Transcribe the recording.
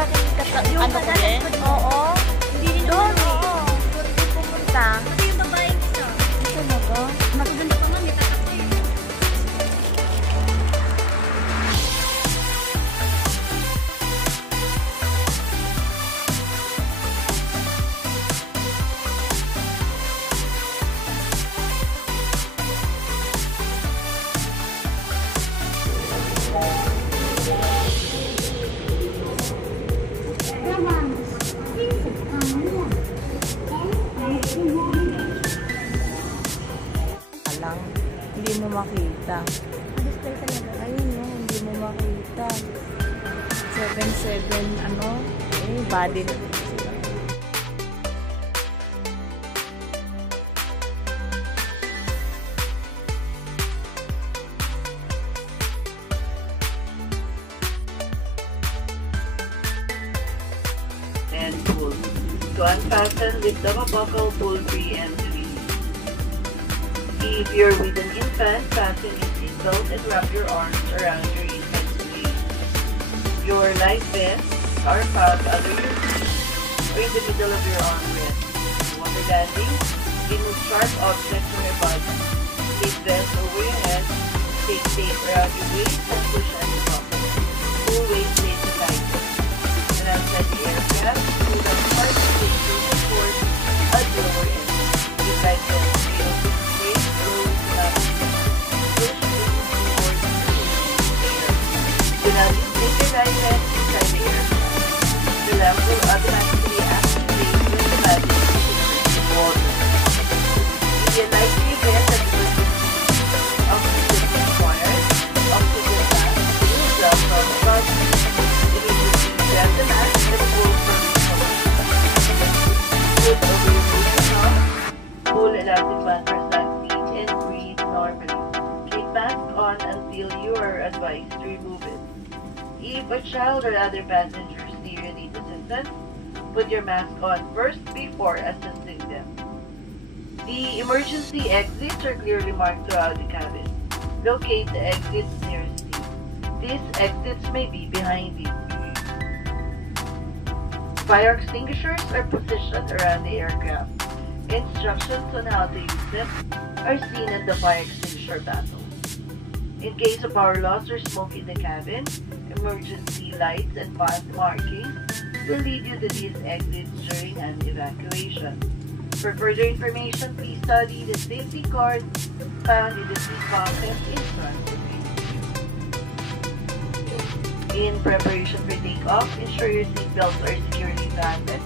lalaking Yung ano ko din? Oo. Hindi rin Doon, naman. oo. Doon din pumunta. Pati yung babaeng isa. Ito na ba? Maganda pa nga, may tatakay. Alang, hindi mo makita. Display talaga. Ayun no, hindi mo makita. 7-7 ano, body. And pull. To unfasten, lift up a buckle, pull free and release. If you're with an infant, fasten your seatbelt and wrap your arms around your infant's waist. Your life vest are found under your feet or in the middle of your armrest. Water landing, remove sharp objects from your body. Place vest over your head, take tape around your waist and push on your pocket. Pull waist lace to tighten. And outside the aircraft, pull the part to take to support at the lower end. You guys can feel the weight close up. Push in towards the air. Do not take your right hand inside the aircraft. The lamp will automatically activate when the landing is in water. If you like to event at the oxygen required, oxygen mask will drop from above. Grab the mask and pull from the shoulder. Put over your mouth. Pull elastic band for saglit and breathe normally. Keep mask on until you are advised to remove it. If a child or other passengers near you need assistance, put your mask on first before assisting them. The emergency exits are clearly marked throughout the cabin. Locate the exits nearest you. These exits may be behind you. Fire extinguishers are positioned around the aircraft. Instructions on how to use them are seen at the fire extinguisher panel. In case of power loss or smoke in the cabin, emergency lights and path markings will lead you to these exits during an evacuation. For further information, please study the safety card found in the seat pocket in front of you. In preparation for takeoff, ensure your seatbelts are securely fastened